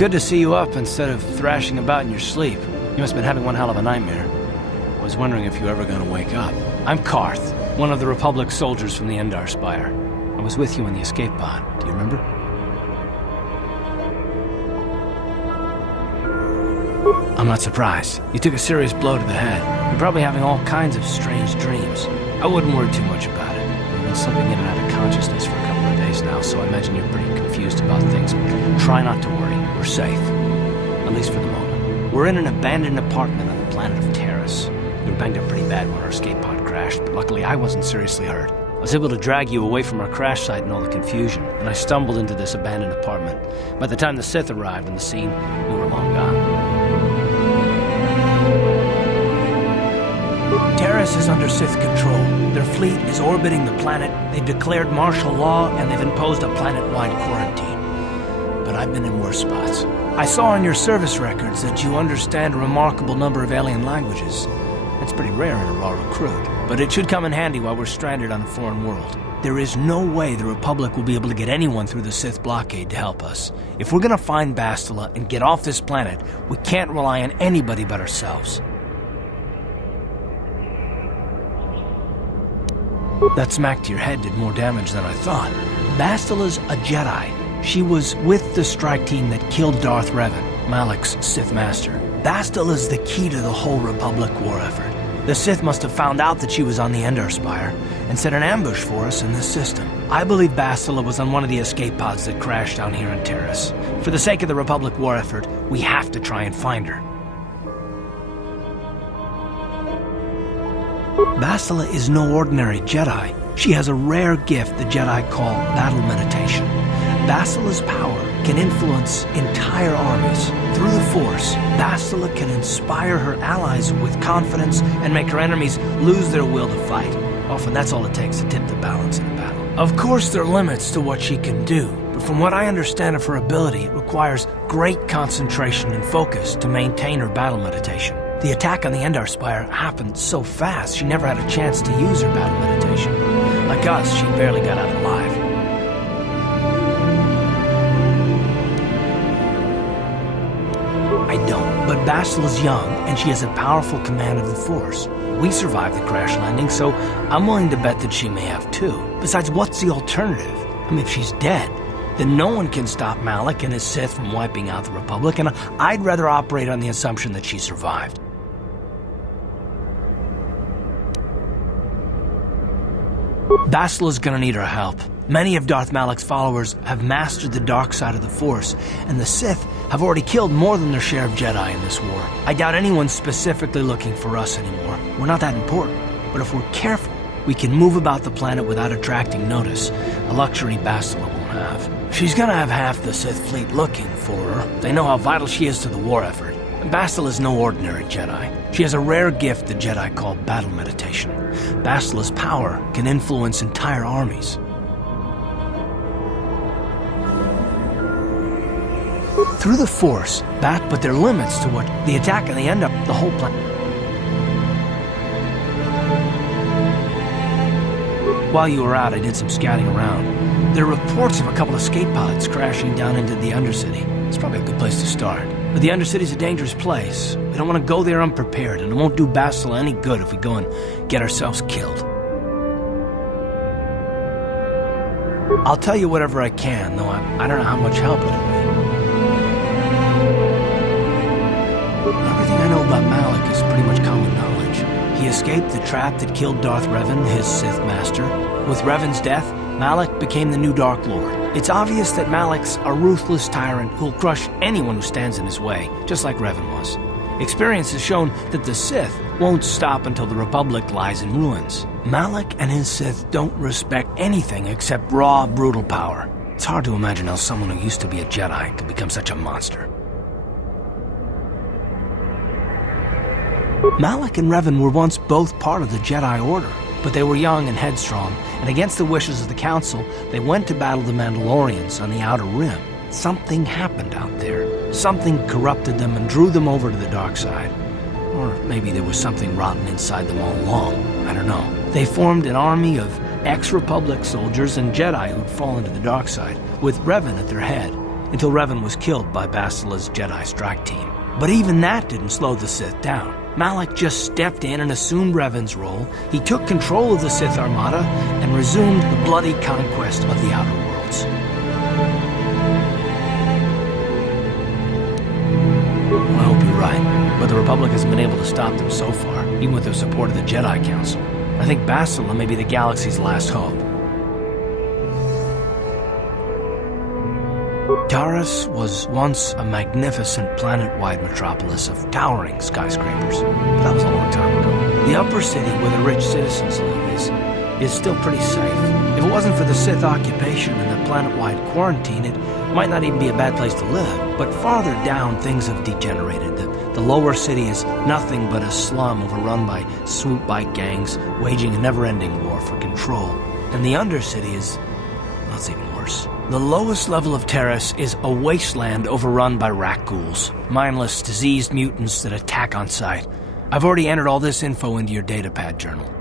Good to see you up instead of thrashing about in your sleep. You must have been having one hell of a nightmare. I was wondering if you were ever going to wake up. I'm Karth, one of the Republic soldiers from the Endar Spire. I was with you in the escape pod. Do you remember? I'm not surprised. You took a serious blow to the head. You're probably having all kinds of strange dreams. I wouldn't worry too much about it. You've been slipping in and out of consciousness for a couple of days now, so I imagine you're pretty confused about things. Try not to worry. We're safe. At least for the moment. We're in an abandoned apartment on the planet of Taris. We were banged up pretty bad when our escape pod crashed, but luckily I wasn't seriously hurt. I was able to drag you away from our crash site and all the confusion, and I stumbled into this abandoned apartment. By the time the Sith arrived on the scene, we were long gone. Taris is under Sith control. Their fleet is orbiting the planet, they've declared martial law, and they've imposed a planet-wide quarantine. But I've been in worse spots. I saw on your service records that you understand a remarkable number of alien languages. That's pretty rare in a raw recruit, but it should come in handy while we're stranded on a foreign world. There is no way the Republic will be able to get anyone through the Sith blockade to help us. If we're gonna find Bastila and get off this planet, we can't rely on anybody but ourselves. That smack to your head did more damage than I thought. Bastila's a Jedi. She was with the strike team that killed Darth Revan, Malak's Sith master. Bastila's the key to the whole Republic war effort. The Sith must have found out that she was on the Endar Spire and set an ambush for us in this system. I believe Bastila was on one of the escape pods that crashed down here in Taris. For the sake of the Republic war effort, we have to try and find her. Bastila is no ordinary Jedi. She has a rare gift the Jedi call battle meditation. Bastila's power can influence entire armies. Through the Force, Bastila can inspire her allies with confidence and make her enemies lose their will to fight. Often that's all it takes to tip the balance in a battle. Of course there are limits to what she can do, but from what I understand of her ability, it requires great concentration and focus to maintain her battle meditation. The attack on the Endar Spire happened so fast, she never had a chance to use her battle meditation. Like us, she barely got out alive. I don't, but Bastila's young, and she has a powerful command of the Force. We survived the crash landing, so I'm willing to bet that she may have too. Besides, what's the alternative? I mean, if she's dead, then no one can stop Malak and his Sith from wiping out the Republic, and I'd rather operate on the assumption that she survived. Bastila's gonna need our help. Many of Darth Malak's followers have mastered the dark side of the Force, and the Sith have already killed more than their share of Jedi in this war. I doubt anyone's specifically looking for us anymore. We're not that important, but if we're careful, we can move about the planet without attracting notice, a luxury Bastila won't have. She's gonna have half the Sith fleet looking for her. They know how vital she is to the war effort. Bastila is no ordinary Jedi. She has a rare gift the Jedi call battle meditation. Bastila's power can influence entire armies. Through the Force, but there are limits to what the attack on the Endar, the whole planet. While you were out, I did some scouting around. There are reports of a couple of escape pods crashing down into the Undercity. It's probably a good place to start. But the Undercity's a dangerous place. We don't want to go there unprepared, and it won't do Bastila any good if we go and get ourselves killed. I'll tell you whatever I can, though I don't know how much help it'll be. Everything I know about Malak is pretty much common knowledge. He escaped the trap that killed Darth Revan, his Sith master. With Revan's death, Malak became the new Dark Lord. It's obvious that Malak's a ruthless tyrant who'll crush anyone who stands in his way, just like Revan was. Experience has shown that the Sith won't stop until the Republic lies in ruins. Malak and his Sith don't respect anything except raw, brutal power. It's hard to imagine how someone who used to be a Jedi could become such a monster. Malak and Revan were once both part of the Jedi Order, but they were young and headstrong, and against the wishes of the Council, they went to battle the Mandalorians on the Outer Rim. Something happened out there. Something corrupted them and drew them over to the dark side. Or maybe there was something rotten inside them all along. I don't know. They formed an army of ex-Republic soldiers and Jedi who'd fallen to the dark side, with Revan at their head. until Revan was killed by Basila's Jedi strike team. But even that didn't slow the Sith down. Malak just stepped in and assumed Revan's role. He took control of the Sith Armada and resumed the bloody conquest of the Outer Worlds. I hope you're right, but the Republic hasn't been able to stop them so far, even with the support of the Jedi Council. I think Basila may be the galaxy's last hope. Taris was once a magnificent planet-wide metropolis of towering skyscrapers, but that was a long time ago. The upper city where the rich citizens live is still pretty safe. If it wasn't for the Sith occupation and the planet-wide quarantine, it might not even be a bad place to live. But farther down, things have degenerated. The lower city is nothing but a slum overrun by swoop-bike gangs, waging a never-ending war for control. And the undercity is... well, it's even worse. The lowest level of Taris is a wasteland overrun by rat ghouls, mindless, diseased mutants that attack on sight. I've already entered all this info into your datapad journal.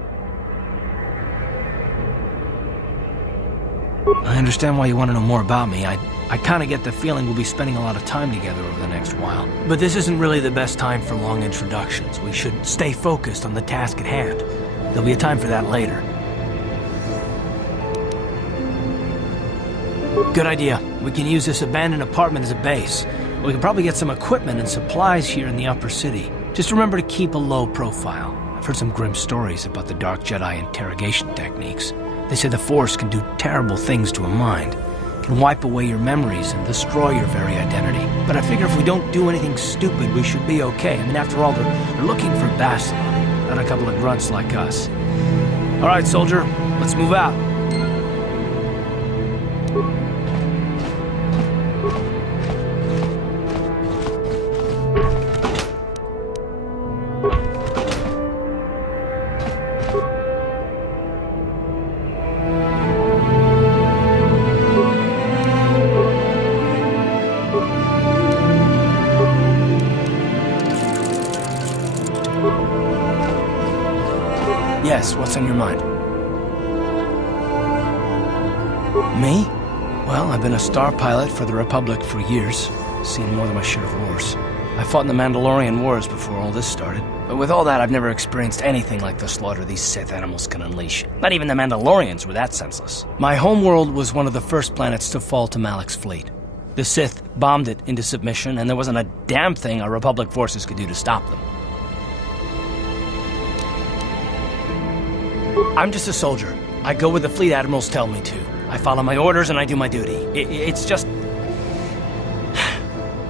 I understand why you want to know more about me. I kind of get the feeling we'll be spending a lot of time together over the next while. But this isn't really the best time for long introductions. We should stay focused on the task at hand. There'll be a time for that later. Good idea. We can use this abandoned apartment as a base. We can probably get some equipment and supplies here in the upper city. Just remember to keep a low profile. I've heard some grim stories about the Dark Jedi interrogation techniques. They say the Force can do terrible things to a mind. It can wipe away your memories and destroy your very identity. But I figure if we don't do anything stupid, we should be okay. I mean, after all, they're looking for Basila, not a couple of grunts like us. All right, soldier, let's move out. Yes, what's on your mind? Me? Well, I've been a star pilot for the Republic for years, seen more than my share of wars. I fought in the Mandalorian Wars before all this started. But with all that, I've never experienced anything like the slaughter these Sith animals can unleash. Not even the Mandalorians were that senseless. My homeworld was one of the first planets to fall to Malak's fleet. The Sith bombed it into submission, and there wasn't a damn thing our Republic forces could do to stop them. I'm just a soldier. I go where the fleet admirals tell me to. I follow my orders and I do my duty. It's just...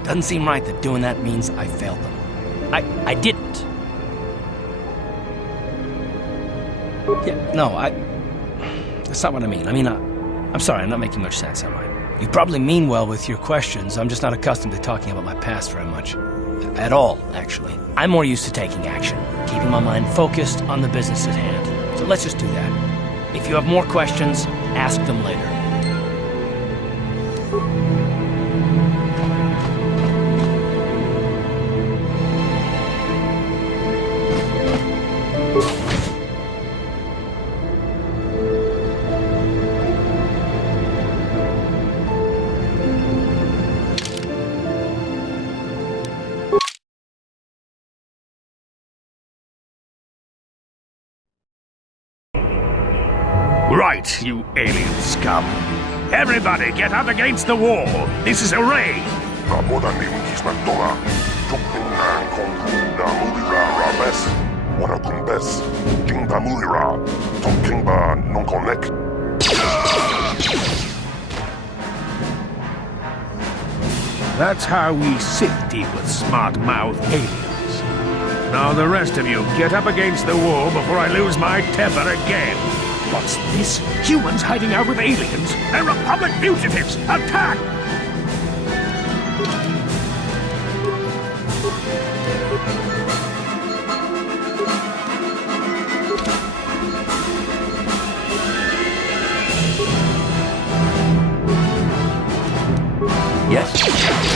doesn't seem right that doing that means I failed them. I didn't. Yeah, no, that's not what I mean. I mean, I'm sorry, I'm not making much sense, am I? You probably mean well with your questions. I'm just not accustomed to talking about my past very much. At all, actually. I'm more used to taking action, keeping my mind focused on the business at hand. So let's just do that. If you have more questions, ask them later. Right, you alien scum. Everybody get up against the wall. This is a raid. That's how we Sith deal with smart-mouthed aliens. Now the rest of you, get up against the wall before I lose my temper again. What's this? Humans hiding out with aliens? They're Republic fugitives! Attack! Yes.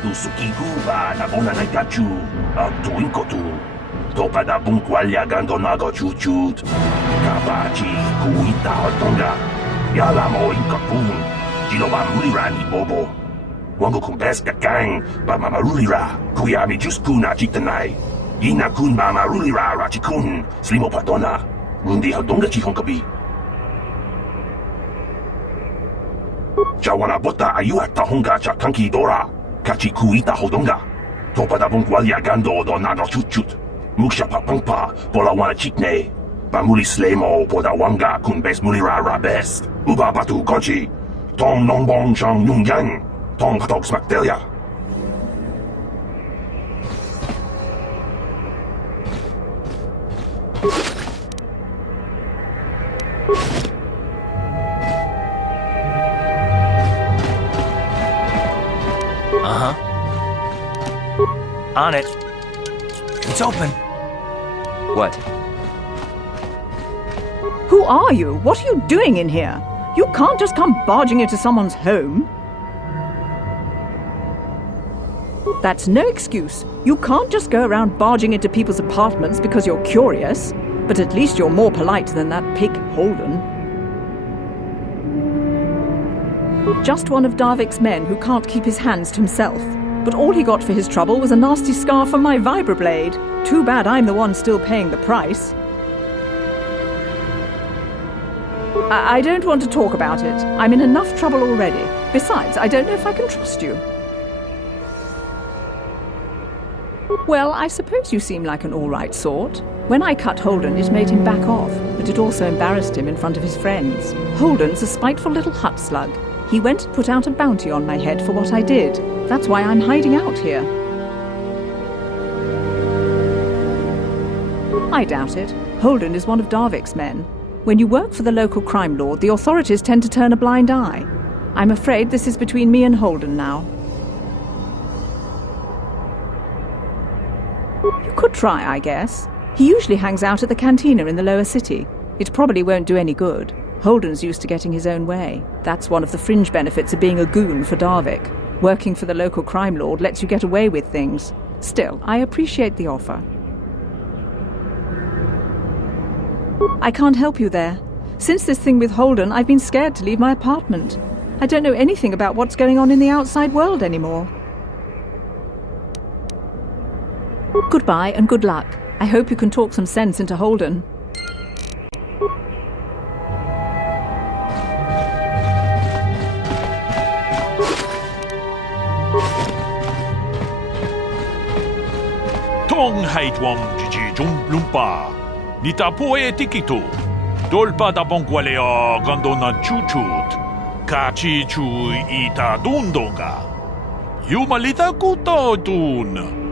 du sukiku ba nabona na gachu ang tuwing ko tu. Topada bungkwalya gando nago chuchut. Kabachi kuita hotonga. Yala mo inkapun. Jino ba mulirani bobo. Wango kumbes kakang ba mamarulira. Kuyami just kuna chitanay. Yina kun ba marulira rachikun. Slimo patona. Rundi hotonga chihonkabi. Jawana bota ayuat tahonga cha kanki dora. Kachi kuita hodonga. Topada bungkwalya gando do nago chuchut. Muksha papangpa pola wana chikne. Bamuli slemo poda wanga kun bes mulira rabes. Uba batu konchi. Tong nongbong chang nungyang. Tong hatok smaktelia. On it. It's open. What? Who are you? What are you doing in here? You can't just come barging into someone's home. That's no excuse. You can't just go around barging into people's apartments because you're curious. But at least you're more polite than that pig Holden. Just one of Darvik's men who can't keep his hands to himself. But all he got for his trouble was a nasty scar from my vibroblade. Too bad I'm the one still paying the price. I don't want to talk about it. I'm in enough trouble already. Besides, I don't know if I can trust you. Well, I suppose you seem like an all-right sort. When I cut Holden, it made him back off, but it also embarrassed him in front of his friends. Holden's a spiteful little hut slug. He went and put out a bounty on my head for what I did. That's why I'm hiding out here. I doubt it. Holden is one of Darvik's men. When you work for the local crime lord, the authorities tend to turn a blind eye. I'm afraid this is between me and Holden now. You could try, I guess. He usually hangs out at the cantina in the lower city. It probably won't do any good. Holden's used to getting his own way. That's one of the fringe benefits of being a goon for Darvik. Working for the local crime lord lets you get away with things. Still, I appreciate the offer. I can't help you there. Since this thing with Holden, I've been scared to leave my apartment. I don't know anything about what's going on in the outside world anymore. Goodbye and good luck. I hope you can talk some sense into Holden. Tong haitwam jiji jumplumpa. Nita poe tikito. Dolpa da bongwalea gandona chuchut. Kachi chu ita dundonga. Yumalita kuto dun.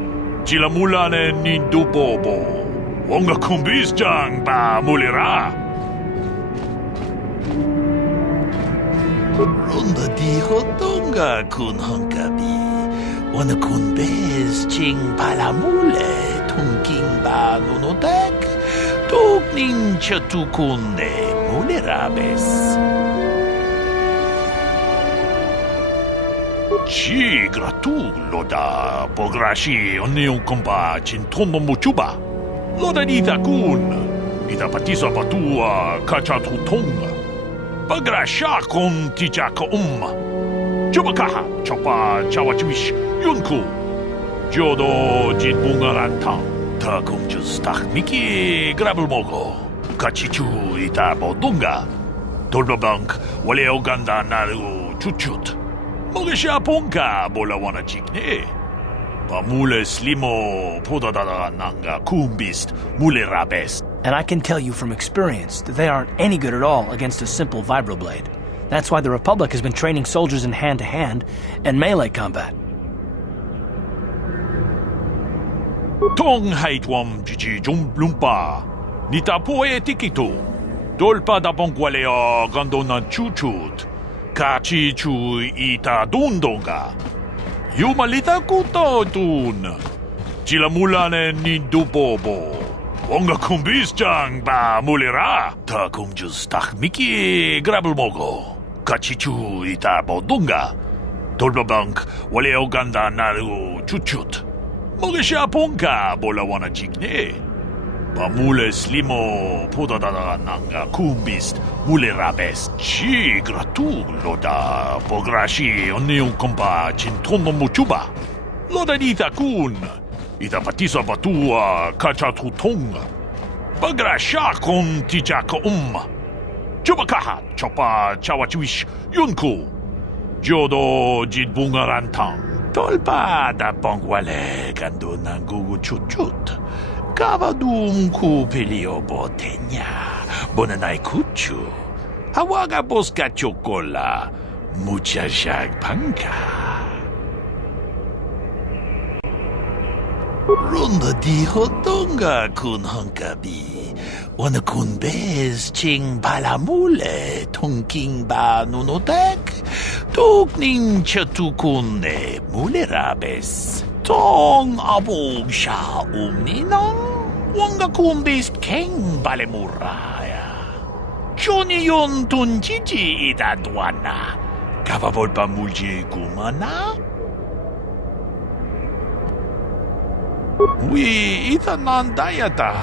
Chilamulane nindu bobo. Wonga kumbis jang ba mulira. Ronda di hotonga kun honkabi. Wana kun bez ching palamule. Tunking ba nunotek. Tuk nincha tukunde mulirabes. Ci gratulo da pograshi onion comba cintono muchuba. Loda dita kun. Ita patisa batua kacha tutonga. Pagrasha kon tichaka Chubakaha chapa chawachimish yunku. Jodo jin bungaranta. Ta kumjus takniki grabulmogo. Kachichu ita bodunga. Tolbabank wale oganda naru chuchut. Mogesha ponka bola wana chikne. Pamule slimo podadada nanga kumbist mule rabest. And I can tell you from experience that they aren't any good at all against a simple vibroblade. That's why the Republic has been training soldiers in hand-to-hand and melee combat. Tong haitwam jiji jumplumpa. Nita poe tikito. Dolpa da bongwalea gandona chuchut. Kachi chu ita dundonga. Yumalita kuto dun. Chilamulane nindu bobo. Wonga kumbis jang ba mulira. Ta kumjus takmiki grabulmogo. Kachi chu ita bodunga. 돌바방k waleo ganda naru chuchut. Mogesha ponka bola wana jikne. Bamule slimo podadada nanga kumbist mule rabes chi gratur loda pograshi onneun kompa cintono muchuba. Loda dita kun. Ita patisa batua kachatutong. Bagrasha kon tijaka Chubakaha chopa chawachuish yunku. Jodo jidbungarantang. Tolpa da pongwale gando nangugu chuchut. Kavadum ku pelio botenya. Bonanai kuchu. Hawaga boska chokola. Mucha shag panka. Runda di hodonga kun hankabi. Wana kun bez ching balamule tongking ba nunotek. Tokning chatukun ne mule rabes. Tong abog sha umninang. Wanga kun bez keng balemuraya. Johnny yon tunjiji idadwana. Kavabol pa mulje kumana. Wi ita nandayata.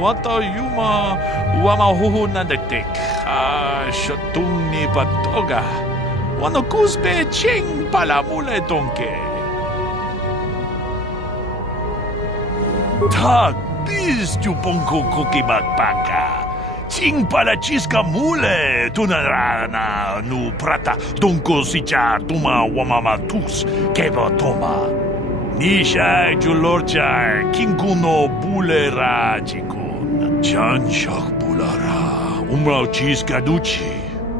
Wata yuma wama huhu nandetek. Shotung ni patoga. Wano kusbe ching palamule donke. Tak bis jupongko kokimakpaka. Ching pala chiska mule tunarana nu prata donko sicha tuma wamamatus keva toma. Nisha julorcha kinkuno bulera jikun. Janshak bulara. Umrao chiska duchi.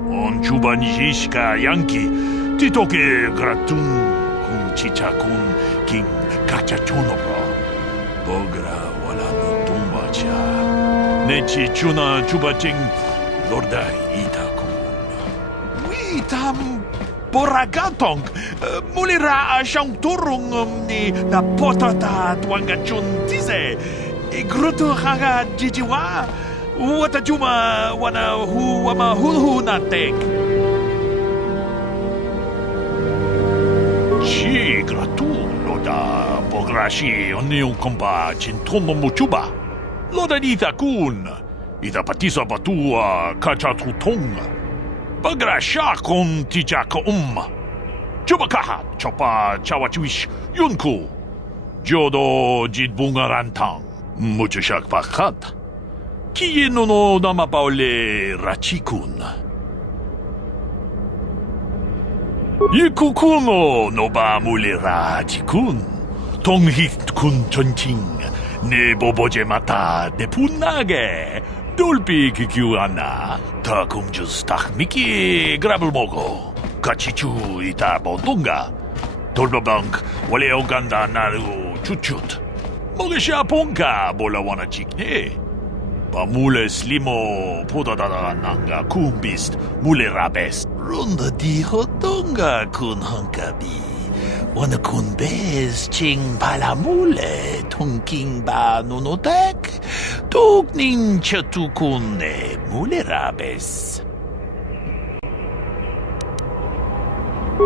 On chuban yishka yanki. Titoke gratun kun chichakun king kachachonobra. Bogra wala no tumbacha. Nechi chuna chubaching lorda itakun. Witam Boragatong, mulira siyang turong ni na potata tuangachun tise. Igruto haga jijiwa, watajuma wana hu wama hulhu natek. Chi gratu loda pograshi oniung kompa cintono muchuba. Loda dita kun, ita patisa batua kachatutong. Bagrasha kon tijaka Chubakaha chopa chawachuish yunku. Jodo jidbungarantang. Muchashak pakat. Kiye no namapaule rachikun. Yikukuno no ba mule rachikun. Tonghit kun chonching. Ne boboje mata de punage. Dolpi kikiuana. Ta kumjus tak miki grabel mogo. Kachichu ita bondunga. Dolbabank waleo ganda naru chuchut. Mogesha ponka bola wana chikne. Bamule slimo podadada nanga kumbist mule rabes. Runda di hodonga kun hankabi. Wana kun bez ching palamule tongking ba nunotek. Tokning chatukun ne mule rabes.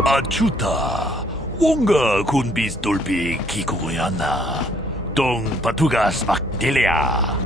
Achuta, wonga kun bis dolpi kikugoyana. Tong patugas makdelea.